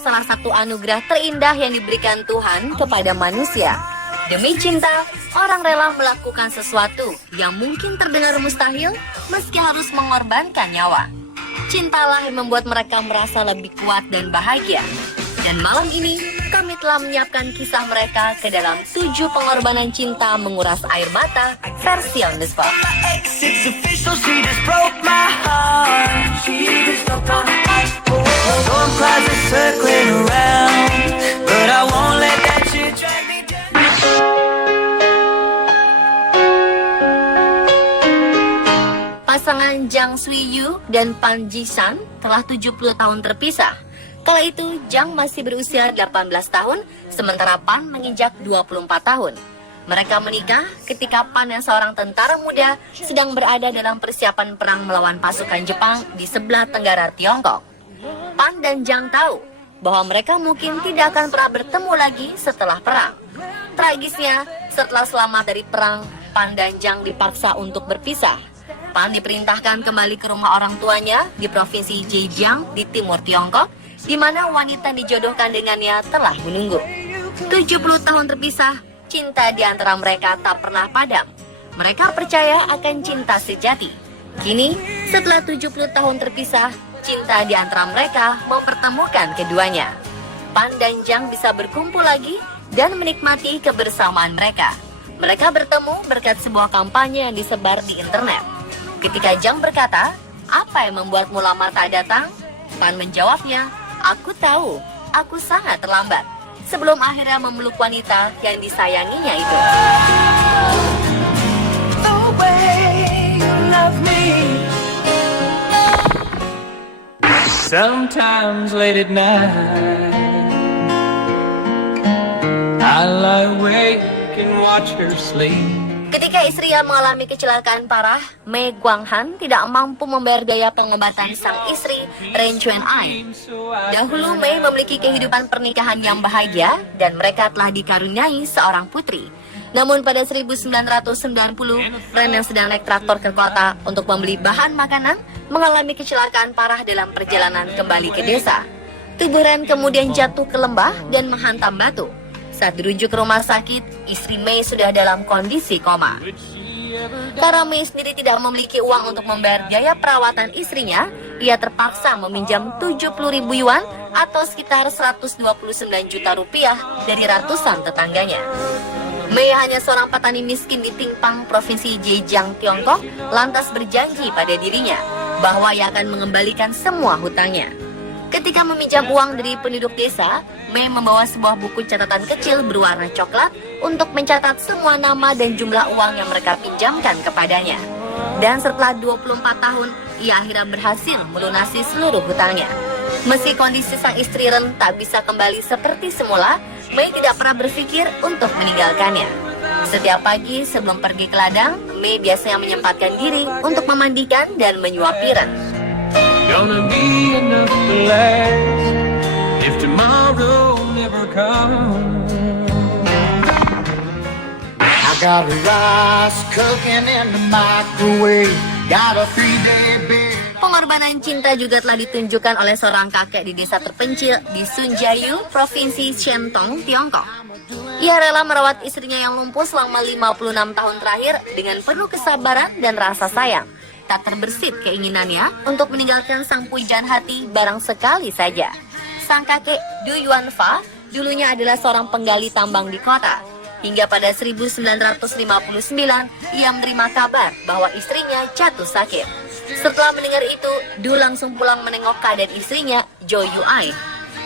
salah satu anugerah terindah yang diberikan Tuhan kepada manusia. Demi cinta, orang rela melakukan sesuatu yang mungkin terdengar mustahil meski harus mengorbankan nyawa. Cintalah yang membuat mereka merasa lebih kuat dan bahagia. Dan malam ini, kami telah menyiapkan kisah mereka ke dalam 7 pengorbanan cinta menguras air mata versi on the spot. Pasangan Jang Sui-yu dan Pan Ji-san telah 70 tahun terpisah. Kala itu, Jang masih berusia 18 tahun, sementara Pan menginjak 24 tahun. Mereka menikah ketika Pan yang seorang tentara muda sedang berada dalam persiapan perang melawan pasukan Jepang di sebelah tenggara Tiongkok. Pan dan Jang tahu bahwa mereka mungkin tidak akan pernah bertemu lagi setelah perang. Tragisnya, setelah selamat dari perang, Pan dan Jang dipaksa untuk berpisah. Pan diperintahkan kembali ke rumah orang tuanya di provinsi Zhejiang di timur Tiongkok, di mana wanita yang dijodohkan dengannya telah menunggu. 70 tahun terpisah, cinta di antara mereka tak pernah padam. Mereka percaya akan cinta sejati. Kini, setelah 70 tahun terpisah, cinta di antara mereka mempertemukan keduanya. Pan dan Jang bisa berkumpul lagi dan menikmati kebersamaan mereka. Mereka bertemu berkat sebuah kampanye yang disebar di internet. Ketika Jang berkata, "Apa yang membuatmu lama tak datang?" Pan menjawabnya, "Aku tahu, aku sangat terlambat." Sebelum akhirnya memeluk wanita yang disayanginya itu. Sometimes late at night I lie awake and watch her sleep. Ketika istrinya mengalami kecelakaan parah, Mei Guanghan tidak mampu membayar biaya pengobatan sang istri, Ren Chuen-ai. Dahulu Mei memiliki kehidupan pernikahan yang bahagia dan mereka telah dikaruniai seorang putri. Namun pada 1990, Ren yang sedang naik traktor ke kota untuk membeli bahan makanan mengalami kecelakaan parah dalam perjalanan kembali ke desa. Tubuh Ren kemudian jatuh ke lembah dan menghantam batu. Saat dirujuk ke rumah sakit, istri Mei sudah dalam kondisi koma. Karena Mei sendiri tidak memiliki uang untuk membayar biaya perawatan istrinya, ia terpaksa meminjam 70.000 yuan atau sekitar 129 juta rupiah dari ratusan tetangganya. Mei hanya seorang petani miskin di Tingpang, provinsi Zhejiang, Tiongkok, lantas berjanji pada dirinya bahwa ia akan mengembalikan semua hutangnya. Ketika meminjam uang dari penduduk desa, Mei membawa sebuah buku catatan kecil berwarna coklat untuk mencatat semua nama dan jumlah uang yang mereka pinjamkan kepadanya. Dan setelah 24 tahun, ia akhirnya berhasil melunasi seluruh hutangnya. Meski kondisi sang istri Ren tak bisa kembali seperti semula, Mei tidak pernah berpikir untuk meninggalkannya. Setiap pagi sebelum pergi ke ladang, Mei biasanya menyempatkan diri untuk memandikan dan menyuapi Ren. Gonna be enough to last if tomorrow never comes. I got rice cooking in the microwave, got a 3-day bed. Pengorbanan cinta juga telah ditunjukkan oleh seorang kakek di desa terpencil di Sunjayu, provinsi Shentung, Tiongkok. Ia rela merawat istrinya yang lumpuh selama 56 tahun terakhir dengan penuh kesabaran dan rasa sayang. Tak terbersit keinginannya untuk meninggalkan sang pujaan hati barang sekali saja. Sang kakek Du Yuanfa dulunya adalah seorang penggali tambang di kota. Hingga pada 1959, ia menerima kabar bahwa istrinya jatuh sakit. Setelah mendengar itu, Du langsung pulang menengok keadaan istrinya, Jo Yu-ai.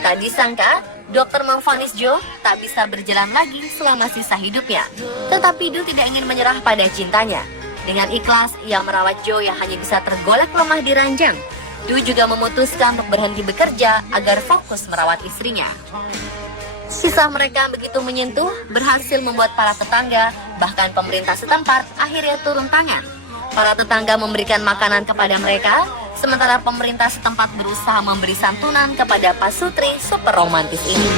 Tak disangka, dokter memvonis Jo tak bisa berjalan lagi selama sisa hidupnya. Tetapi Du tidak ingin menyerah pada cintanya. Dengan ikhlas, ia merawat Jo yang hanya bisa tergolek lemah di ranjang. Du juga memutuskan untuk berhenti bekerja agar fokus merawat istrinya. Kisah mereka begitu menyentuh, berhasil membuat para tetangga, bahkan pemerintah setempat, akhirnya turun tangan. Para tetangga memberikan makanan kepada mereka, sementara pemerintah setempat berusaha memberi santunan kepada pasutri super romantis ini.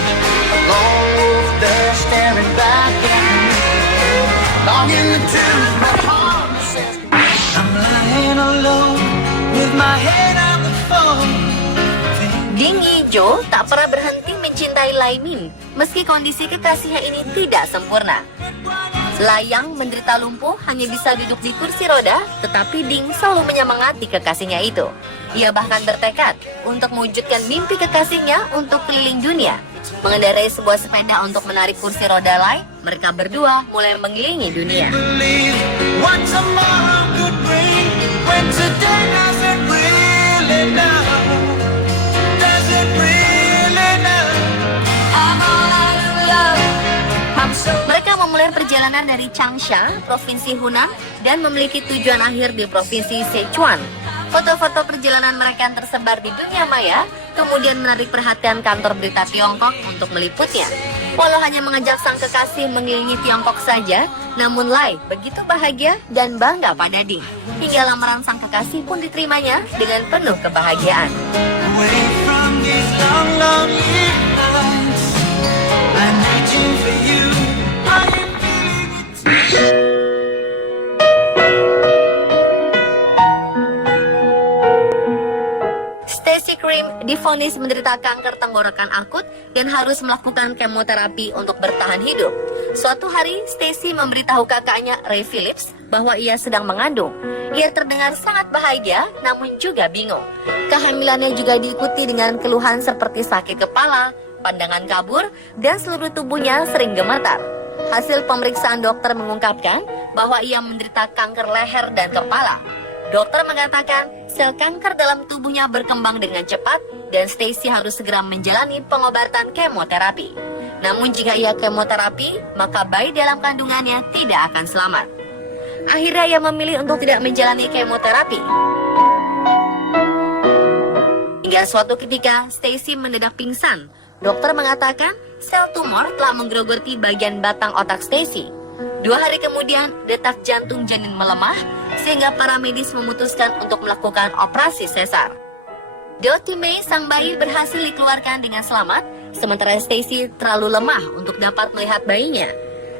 Ding Yi Jo tak pernah berhenti mencintai Lai Min, meski kondisi kekasihnya ini tidak sempurna. Lai yang menderita lumpuh hanya bisa duduk di kursi roda, tetapi Ding selalu menyemangati kekasihnya itu. Ia bahkan bertekad untuk mewujudkan mimpi kekasihnya untuk keliling dunia. Mengendarai sebuah sepeda untuk menarik kursi roda Lai, mereka berdua mulai mengelilingi dunia. Believe what tomorrow could bring when today doesn't really know. Does it really know? I'm all out of love. I'm so Mereka memulai perjalanan dari Changsha, Provinsi Hunan, dan memiliki tujuan akhir di Provinsi Sichuan. Foto-foto perjalanan mereka yang tersebar di dunia maya, kemudian menarik perhatian kantor berita Tiongkok untuk meliputnya. Walau hanya mengajak sang kekasih mengelilingi Tiongkok saja, namun Lai begitu bahagia dan bangga pada Ding. Hingga lamaran sang kekasih pun diterimanya dengan penuh kebahagiaan. away from these long, long year nights. I'm reaching for you. Are you feeling it? Stacy Cream divonis menderita kanker tenggorokan akut dan harus melakukan kemoterapi untuk bertahan hidup. Suatu hari, Stacy memberitahu kakaknya Ray Phillips bahwa ia sedang mengandung. Ia terdengar sangat bahagia, namun juga bingung. Kehamilannya juga diikuti dengan keluhan seperti sakit kepala, pandangan kabur, dan seluruh tubuhnya sering gemetar. Hasil pemeriksaan dokter mengungkapkan bahwa ia menderita kanker leher dan kepala. Dokter mengatakan sel kanker dalam tubuhnya berkembang dengan cepat dan Stacy harus segera menjalani pengobatan kemoterapi. Namun jika ia kemoterapi, maka bayi dalam kandungannya tidak akan selamat. Akhirnya ia memilih untuk tidak menjalani kemoterapi. Hingga suatu ketika, Stacy mendadak pingsan. Dokter mengatakan sel tumor telah menggerogoti bagian batang otak Stacy. 2 hari kemudian, detak jantung janin melemah, sehingga para medis memutuskan untuk melakukan operasi sesar. Dottie Mae, sang bayi, berhasil dikeluarkan dengan selamat, sementara Stacy terlalu lemah untuk dapat melihat bayinya.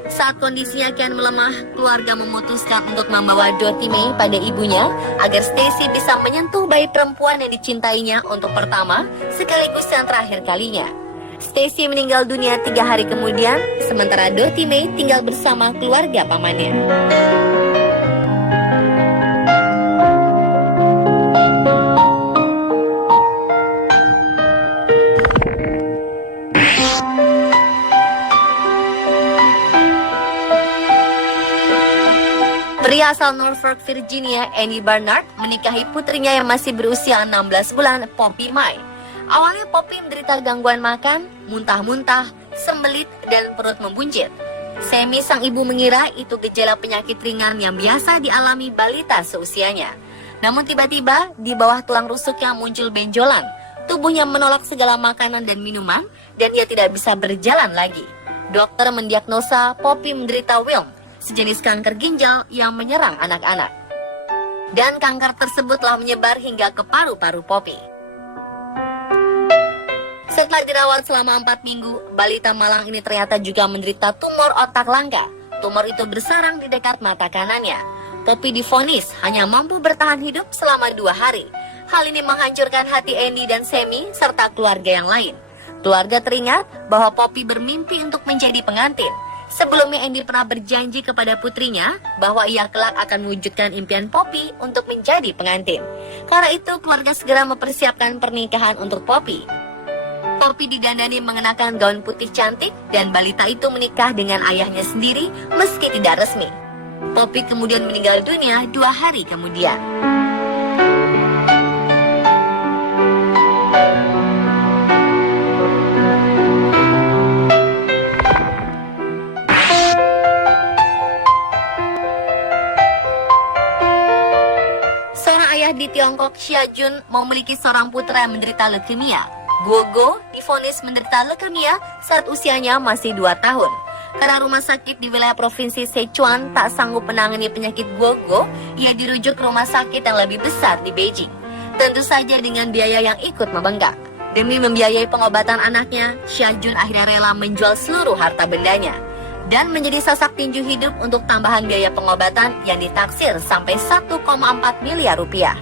Saat kondisinya kian melemah, keluarga memutuskan untuk membawa Dottie Mae pada ibunya agar Stacy bisa menyentuh bayi perempuan yang dicintainya untuk pertama sekaligus yang terakhir kalinya. Stacy meninggal dunia 3 hari kemudian, sementara Dottie Mae tinggal bersama keluarga pamannya. Pria asal Norfolk, Virginia, Annie Barnard, menikahi putrinya yang masih berusia 16 bulan, Poppy Mae. Awalnya Poppy menderita gangguan makan, muntah-muntah, sembelit, dan perut membuncit. Sammy, sang ibu, mengira itu gejala penyakit ringan yang biasa dialami balita seusianya. Namun tiba-tiba, di bawah tulang rusuknya muncul benjolan. Tubuhnya menolak segala makanan dan minuman, dan ia tidak bisa berjalan lagi. Dokter mendiagnosa Poppy menderita Wilm, sejenis kanker ginjal yang menyerang anak-anak. Dan kanker tersebut telah menyebar hingga ke paru-paru Poppy. Setelah dirawat selama 4 minggu, balita malang ini ternyata juga menderita tumor otak langka. Tumor itu bersarang di dekat mata kanannya. Poppy divonis hanya mampu bertahan hidup selama 2 hari. Hal ini menghancurkan hati Andy dan Sammy serta keluarga yang lain. Keluarga teringat bahwa Poppy bermimpi untuk menjadi pengantin. Sebelumnya Andy pernah berjanji kepada putrinya bahwa ia kelak akan mewujudkan impian Poppy untuk menjadi pengantin. Karena itu keluarga segera mempersiapkan pernikahan untuk Poppy. Poppy didandani mengenakan gaun putih cantik dan balita itu menikah dengan ayahnya sendiri meski tidak resmi. Poppy kemudian meninggal dunia 2 hari kemudian. Seorang ayah di Tiongkok, Xia Jun, memiliki seorang putra yang menderita leukemia. Guogo divonis menderita leukemia saat usianya masih 2 tahun. Karena rumah sakit di wilayah provinsi Sichuan tak sanggup menangani penyakit Guogo, ia dirujuk ke rumah sakit yang lebih besar di Beijing. Tentu saja dengan biaya yang ikut membengkak. Demi membiayai pengobatan anaknya, Xia Jun akhirnya rela menjual seluruh harta bendanya dan menjadi sasak tinju hidup untuk tambahan biaya pengobatan yang ditaksir sampai 1,4 miliar rupiah.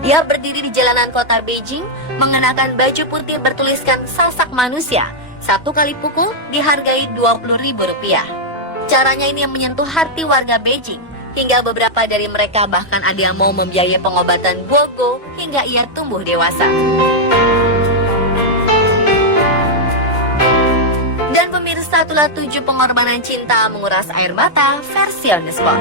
Ia berdiri di jalanan kota Beijing, mengenakan baju putih bertuliskan sasak manusia, Satu kali pukul dihargai Rp20.000. Caranya ini yang menyentuh hati warga Beijing, hingga beberapa dari mereka bahkan ada yang mau membiayai pengobatan Guogo hingga ia tumbuh dewasa. Dan pemirsa, itulah 7 pengorbanan cinta menguras air mata versi on the spot.